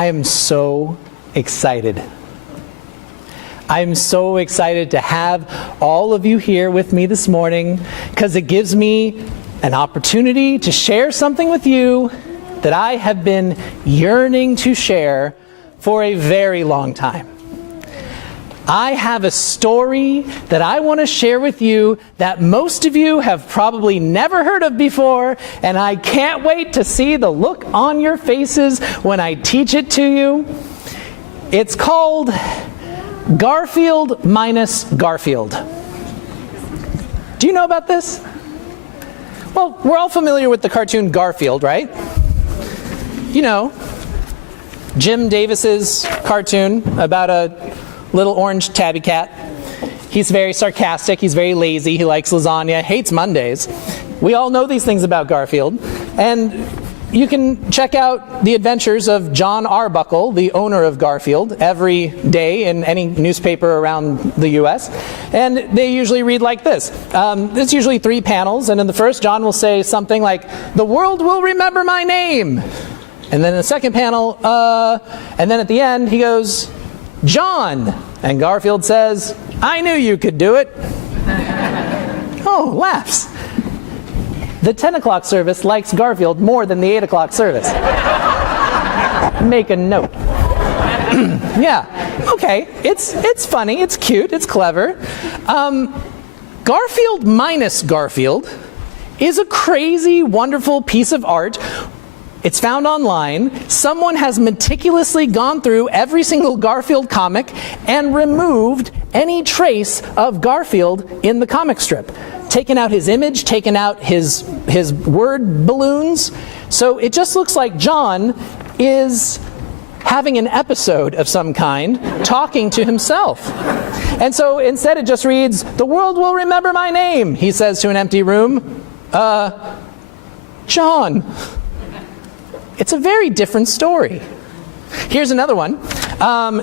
I am so excited. I'm so excited to have all of you here with me this morning because it gives me an opportunity to share something with you that I have been yearning to share for a very long time. I have a story that I want to share with you that most of you have probably never heard of before, and I can't wait to see the look on your faces when I teach it to you. It's called Garfield minus Garfield. Do you know about this? Well, we're all familiar with the cartoon Garfield, right? You know, Jim Davis's cartoon about a little orange tabby cat. He's very sarcastic, he's very lazy, he likes lasagna, hates Mondays. We all know these things about Garfield. And you can check out the adventures of John Arbuckle, the owner of Garfield, every day in any newspaper around the U.S. And they usually read like this. It's usually 3 panels, and in the first, John will say something like, "The world will remember my name." And then in the second panel, and then at the end, he goes, "John." And Garfield says, "I knew you could do it." Oh, laughs. The 10 o'clock service likes Garfield more than the 8 o'clock service. Make a note. Yeah, okay, it's funny, it's cute, it's clever. Garfield minus Garfield is a crazy, wonderful piece of art. It's found online. Someone has meticulously gone through every single Garfield comic and removed any trace of Garfield in the comic strip. Taken out his image, taken out his word balloons. So it just looks like John is having an episode of some kind, talking to himself. And so instead it just reads, "The world will remember my name," he says to an empty room. John. It's a very different story. Here's another one.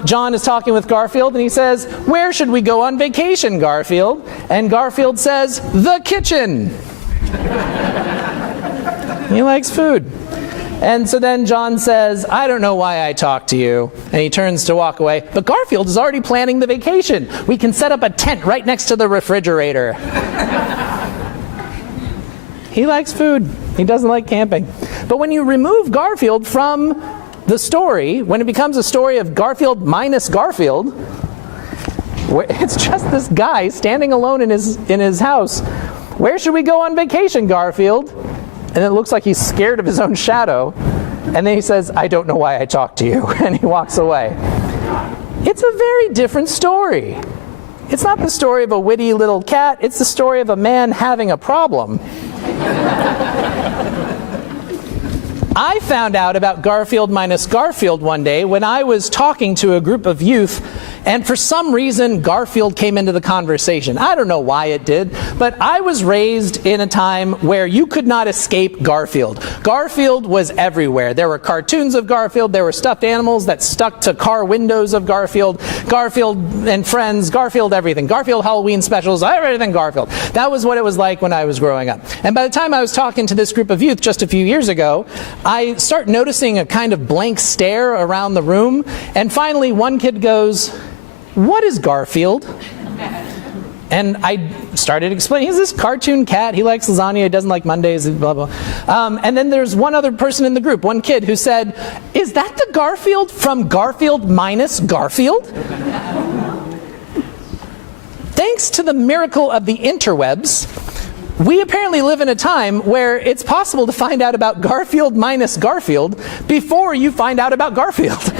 John is talking with Garfield and he says, "Where should we go on vacation, Garfield?" And Garfield says, "The kitchen." He likes food. And so then John says, "I don't know why I talked to you." And he turns to walk away. But Garfield is already planning the vacation. "We can set up a tent right next to the refrigerator." He likes food. He doesn't like camping. But when you remove Garfield from the story, when it becomes a story of Garfield minus Garfield, it's just this guy standing alone in his house. "Where should we go on vacation, Garfield?" And it looks like he's scared of his own shadow. And then he says, "I don't know why I talked to you." And he walks away. It's a very different story. It's not the story of a witty little cat. It's the story of a man having a problem. I found out about Garfield minus Garfield one day when I was talking to a group of youth, and for some reason Garfield came into the conversation. I don't know why it did, but I was raised in a time where you could not escape Garfield. Garfield was everywhere. There were cartoons of Garfield, there were stuffed animals that stuck to car windows of Garfield, Garfield and Friends, Garfield everything, Garfield Halloween specials, everything Garfield. That was what it was like when I was growing up. And by the time I was talking to this group of youth just a few years ago, I start noticing a kind of blank stare around the room, and finally one kid goes, "What is Garfield?" And I started explaining, he's this cartoon cat, he likes lasagna, he doesn't like Mondays, blah, blah. And then there's one other person in the group, one kid, who said, "Is that the Garfield from Garfield minus Garfield?" Thanks to the miracle of the interwebs, we apparently live in a time where it's possible to find out about Garfield minus Garfield before you find out about Garfield.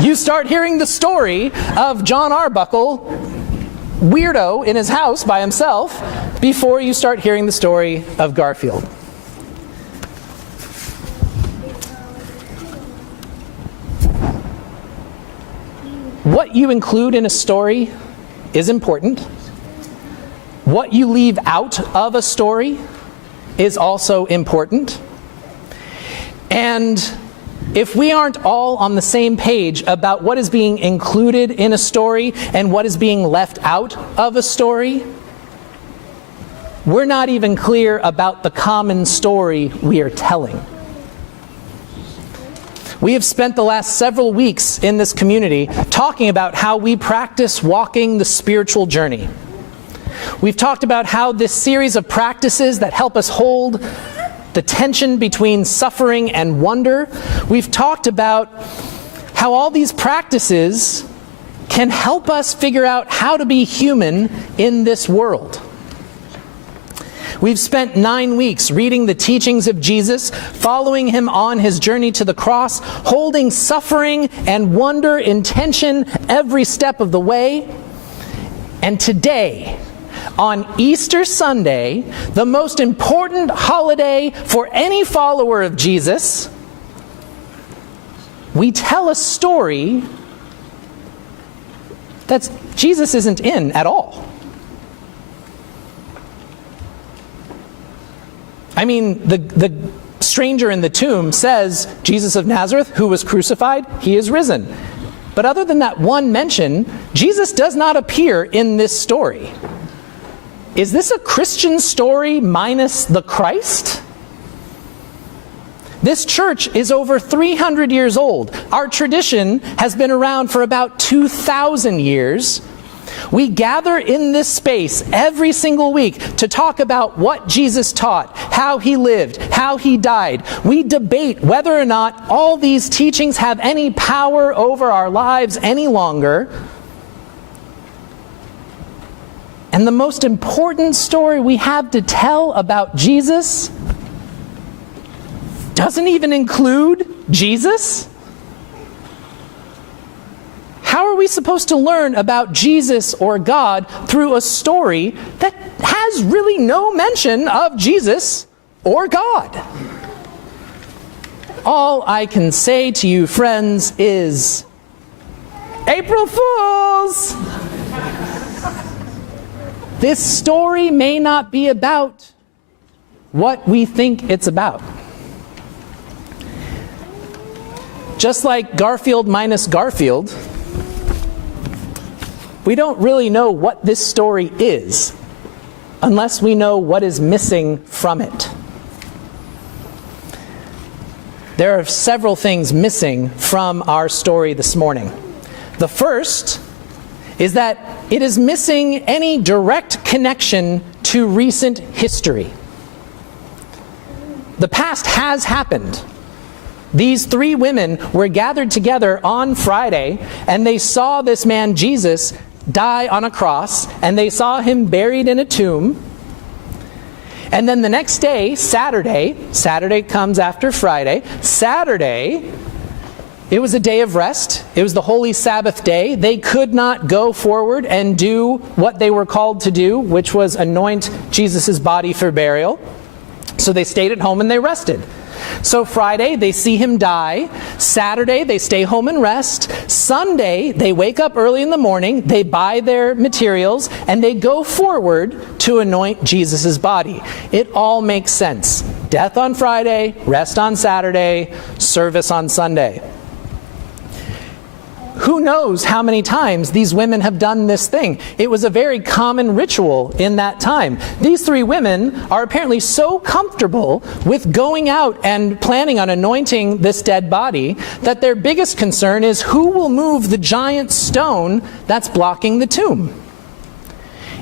You start hearing the story of John Arbuckle, weirdo in his house by himself, before you start hearing the story of Garfield. What you include in a story is important. What you leave out of a story is also important. And if we aren't all on the same page about what is being included in a story and what is being left out of a story, we're not even clear about the common story we are telling. We have spent the last several weeks in this community talking about how we practice walking the spiritual journey. We've talked about how this series of practices that help us hold the tension between suffering and wonder, we've talked about how all these practices can help us figure out how to be human in this world. We've spent 9 weeks reading the teachings of Jesus, following him on his journey to the cross, holding suffering and wonder in tension every step of the way. And today, on Easter Sunday, the most important holiday for any follower of Jesus, we tell a story that Jesus isn't in at all. I mean, the stranger in the tomb says, Jesus of Nazareth, who was crucified, he is risen. But other than that one mention, Jesus does not appear in this story. Is this a Christian story minus the Christ? This church is over 300 years old. Our tradition has been around for about 2,000 years. We gather in this space every single week to talk about what Jesus taught, how he lived, how he died. We debate whether or not all these teachings have any power over our lives any longer. And the most important story we have to tell about Jesus doesn't even include Jesus? How are we supposed to learn about Jesus or God through a story that has really no mention of Jesus or God? All I can say to you, friends, is April Fools! This story may not be about what we think it's about. Just like Garfield minus Garfield, we don't really know what this story is unless we know what is missing from it. There are several things missing from our story this morning. The first is that it is missing any direct connection to recent history. The past has happened. These 3 women were gathered together on Friday, and they saw this man Jesus die on a cross, and they saw him buried in a tomb. And then the next day, Saturday comes after Friday, Saturday, it was a day of rest. It was the holy Sabbath day. They could not go forward and do what they were called to do, which was anoint Jesus' body for burial. So they stayed at home and they rested. So Friday, they see him die. Saturday, they stay home and rest. Sunday, they wake up early in the morning, they buy their materials, and they go forward to anoint Jesus' body. It all makes sense. Death on Friday, rest on Saturday, service on Sunday. Who knows how many times these women have done this thing? It was a very common ritual in that time. These 3 women are apparently so comfortable with going out and planning on anointing this dead body that their biggest concern is who will move the giant stone that's blocking the tomb.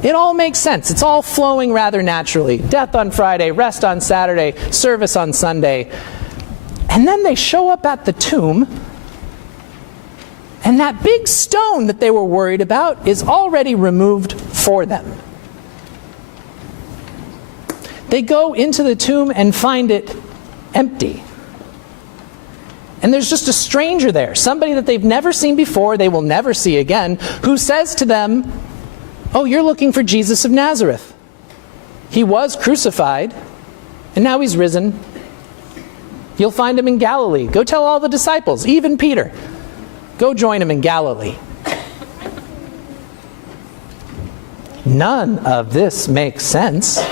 It all makes sense. It's all flowing rather naturally. Death on Friday, rest on Saturday, service on Sunday. And then they show up at the tomb, and that big stone that they were worried about is already removed for them. They go into the tomb and find it empty. And there's just a stranger there, somebody that they've never seen before, they will never see again, who says to them, "Oh, you're looking for Jesus of Nazareth. He was crucified, and now he's risen. You'll find him in Galilee. Go tell all the disciples, even Peter. Go join him in Galilee." None of this makes sense.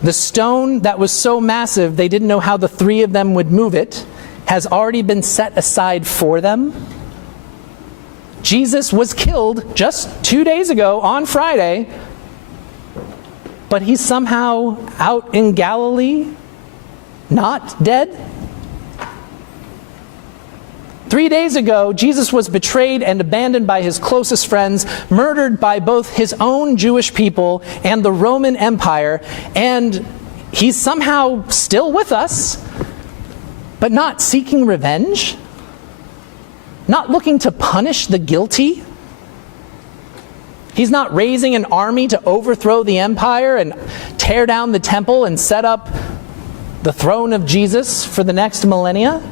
The stone that was so massive they didn't know how the 3 of them would move it has already been set aside for them. Jesus was killed just 2 days ago on Friday, but he's somehow out in Galilee. not dead? 3 days ago, Jesus was betrayed and abandoned by his closest friends, murdered by both his own Jewish people and the Roman Empire, and he's somehow still with us, but not seeking revenge, not looking to punish the guilty. He's not raising an army to overthrow the empire and tear down the temple and set up the throne of Jesus for the next millennia.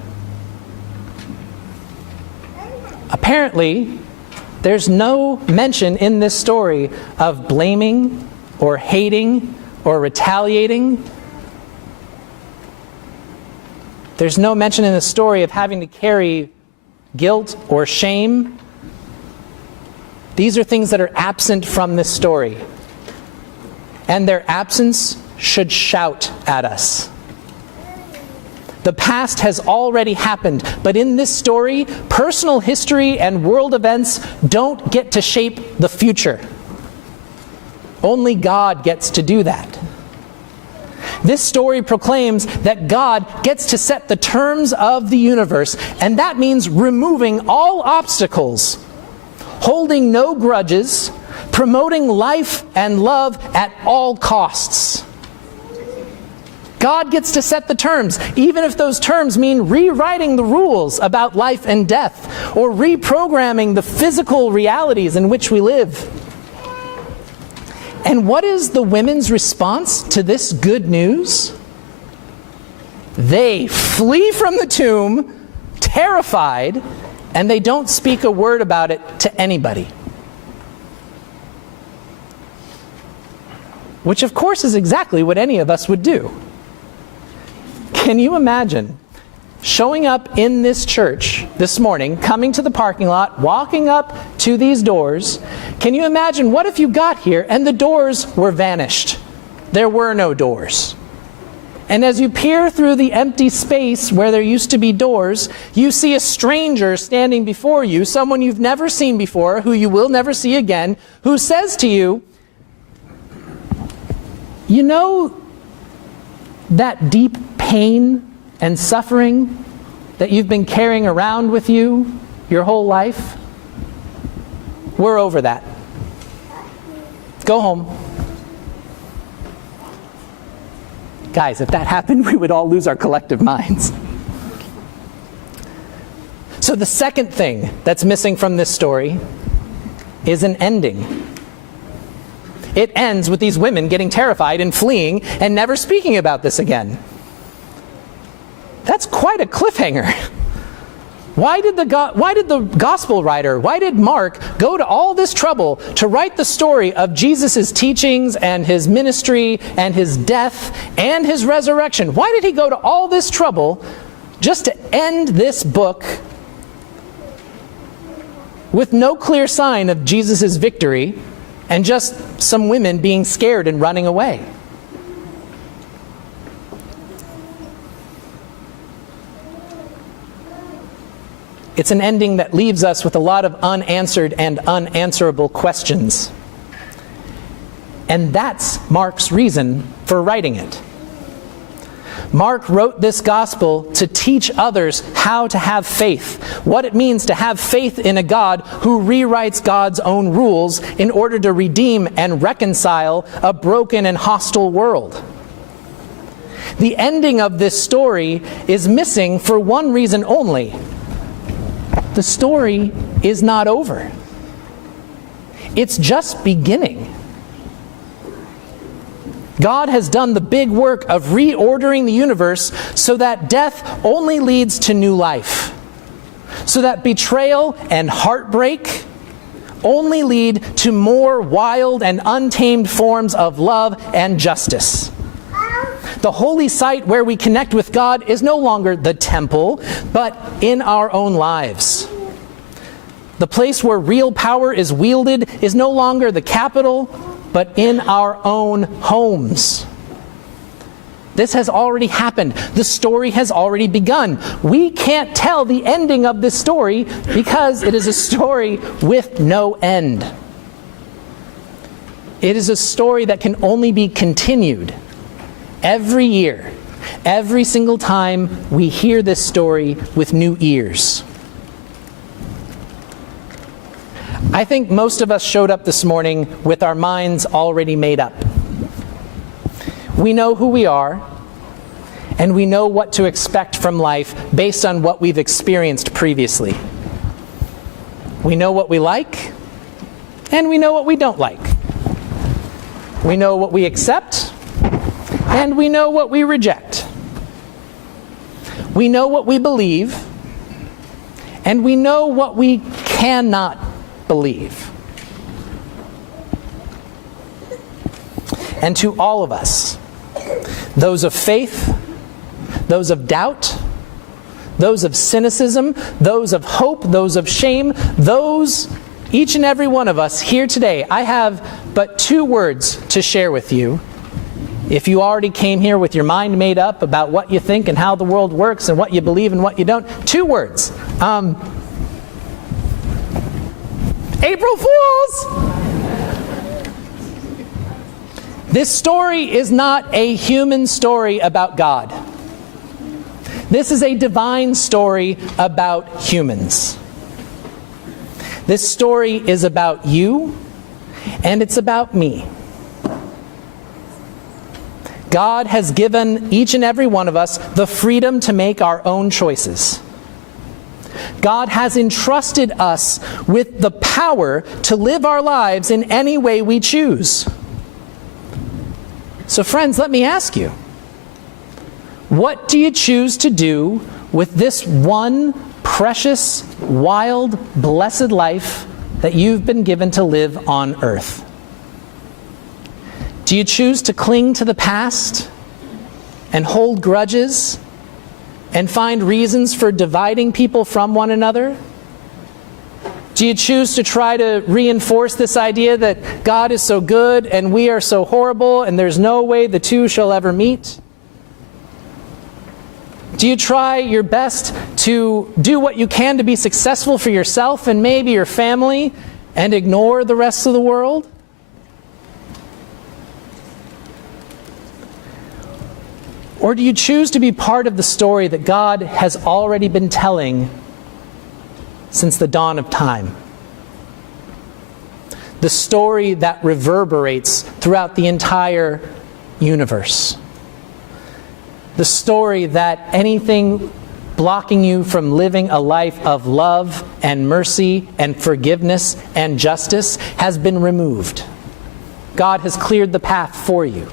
Apparently, there's no mention in this story of blaming or hating or retaliating. There's no mention in the story of having to carry guilt or shame. These are things that are absent from this story. And their absence should shout at us. The past has already happened, but in this story, personal history and world events don't get to shape the future. Only God gets to do that. This story proclaims that God gets to set the terms of the universe, and that means removing all obstacles, holding no grudges, promoting life and love at all costs. God gets to set the terms, even if those terms mean rewriting the rules about life and death, or reprogramming the physical realities in which we live. And what is the women's response to this good news? They flee from the tomb, terrified, and they don't speak a word about it to anybody. Which, of course, is exactly what any of us would do. Can you imagine showing up in this church this morning, coming to the parking lot, walking up to these doors? Can you imagine, what if you got here and the doors were vanished? There were no doors. And as you peer through the empty space where there used to be doors, you see a stranger standing before you, someone you've never seen before, who you will never see again, who says to you, "You know that deep pain and suffering that you've been carrying around with you your whole life? We're over that. Go home." Guys, if that happened, we would all lose our collective minds. So the second thing that's missing from this story is an ending. It ends with these women getting terrified and fleeing and never speaking about this again. That's quite a cliffhanger. Why did the gospel writer, why did Mark go to all this trouble to write the story of Jesus' teachings and his ministry and his death and his resurrection? Why did he go to all this trouble just to end this book with no clear sign of Jesus' victory and just some women being scared and running away? It's an ending that leaves us with a lot of unanswered and unanswerable questions. And that's Mark's reason for writing it. Mark wrote this gospel to teach others how to have faith, what it means to have faith in a God who rewrites God's own rules in order to redeem and reconcile a broken and hostile world. The ending of this story is missing for one reason only. The story is not over. It's just beginning. God has done the big work of reordering the universe so that death only leads to new life, so that betrayal and heartbreak only lead to more wild and untamed forms of love and justice. The holy site where we connect with God is no longer the temple, but in our own lives. The place where real power is wielded is no longer the capital, but in our own homes. This has already happened. The story has already begun. We can't tell the ending of this story because it is a story with no end. It is a story that can only be continued every year every single time we hear this story with new ears. I think most of us showed up this morning with our minds already made up. We know who we are, and we know what to expect from life based on what we've experienced previously. We know what we like, and we know what we don't like. We know what we accept, and we know what we reject. We know what we believe, and we know what we cannot believe. And to all of us, those of faith, those of doubt, those of cynicism, those of hope, those of shame, those, each and every one of us here today, I have but 2 words to share with you. If you already came here with your mind made up about what you think and how the world works and what you believe and what you don't, 2 words. April Fools! This story is not a human story about God. This is a divine story about humans. This story is about you, and it's about me. God has given each and every one of us the freedom to make our own choices. God has entrusted us with the power to live our lives in any way we choose. So friends, let me ask you, what do you choose to do with this one precious, wild, blessed life that you've been given to live on earth? Do you choose to cling to the past and hold grudges and find reasons for dividing people from one another? Do you choose to try to reinforce this idea that God is so good and we are so horrible and there's no way the two shall ever meet? Do you try your best to do what you can to be successful for yourself and maybe your family and ignore the rest of the world? Or do you choose to be part of the story that God has already been telling since the dawn of time? The story that reverberates throughout the entire universe. The story that anything blocking you from living a life of love and mercy and forgiveness and justice has been removed. God has cleared the path for you.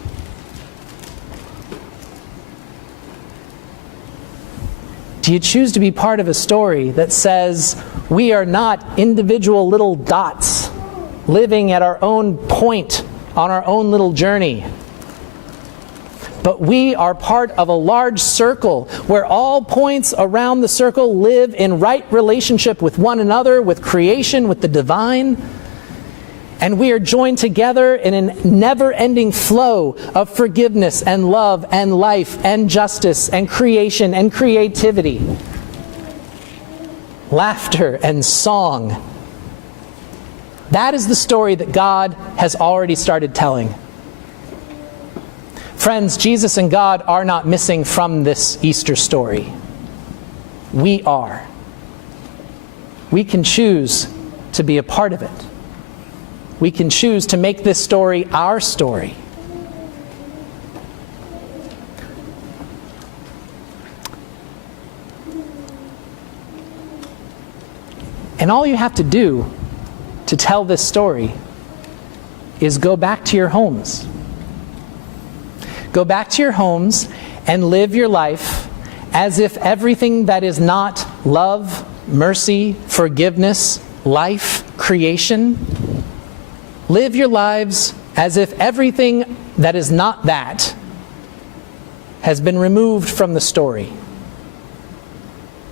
Do you choose to be part of a story that says we are not individual little dots living at our own point on our own little journey, but we are part of a large circle where all points around the circle live in right relationship with one another, with creation, with the divine? And we are joined together in a never-ending flow of forgiveness and love and life and justice and creation and creativity, laughter and song. That is the story that God has already started telling. Friends, Jesus and God are not missing from this Easter story. We are. We can choose to be a part of it. We can choose to make this story our story. And all you have to do to tell this story is go back to your homes. Go back to your homes and live your life as if everything that is not love, mercy, forgiveness, life, creation, live your lives as if everything that is not that has been removed from the story.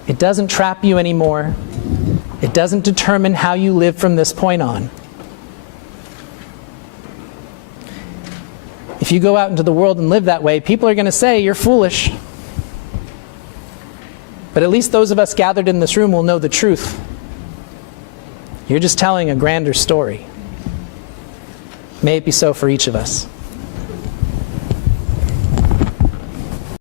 It doesn't trap you anymore. It doesn't determine how you live from this point on. If you go out into the world and live that way, people are going to say you're foolish. But at least those of us gathered in this room will know the truth. You're just telling a grander story. May it be so for each of us.